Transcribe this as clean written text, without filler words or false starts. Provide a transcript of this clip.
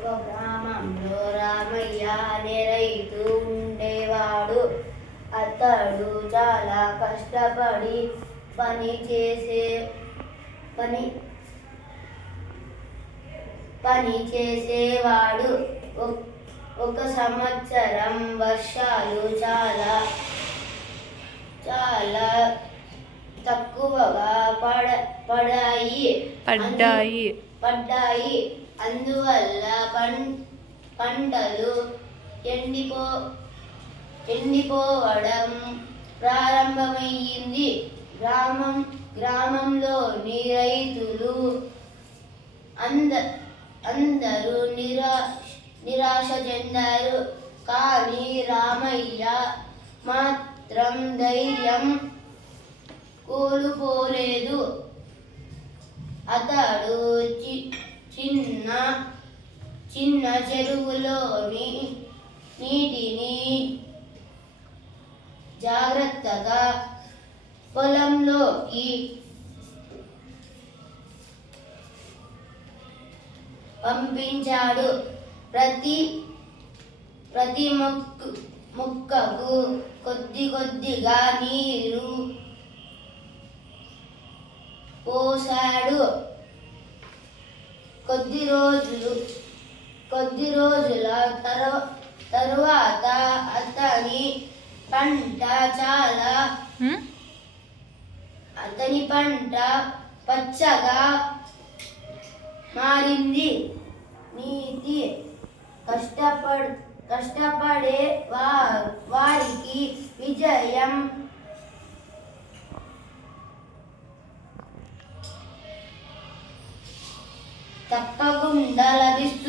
ఒక గ్రామంలో రామయ్య అనే రైతు ఉండేవాడు. అతడు చాలా కష్టపడి పని చేసేవాడు. ఒక సంవత్సరం వర్షాలు చాలా చాలా తక్కువగా పడ్డాయి. అందువల్ల పంటలు ఎండిపోవడం ప్రారంభమయ్యింది. గ్రామంలోని రైతులు అందరూ నిరాశ చెందారు. కానీ రామయ్య మాత్రం ధైర్యం కోల్పోలేదు. అతడు చిన్న చెరువులోని నీటిని జాగ్రత్తగా పొలంలోకి పంపించాడు. ప్రతి మొక్కకు కొద్దిగా నీరు పోశాడు. కొద్ది రోజుల తరువాత అతని పంట పచ్చగా మారింది. కష్టపడే వారికి విజయం తప్పకుండా లభిస్తుంది.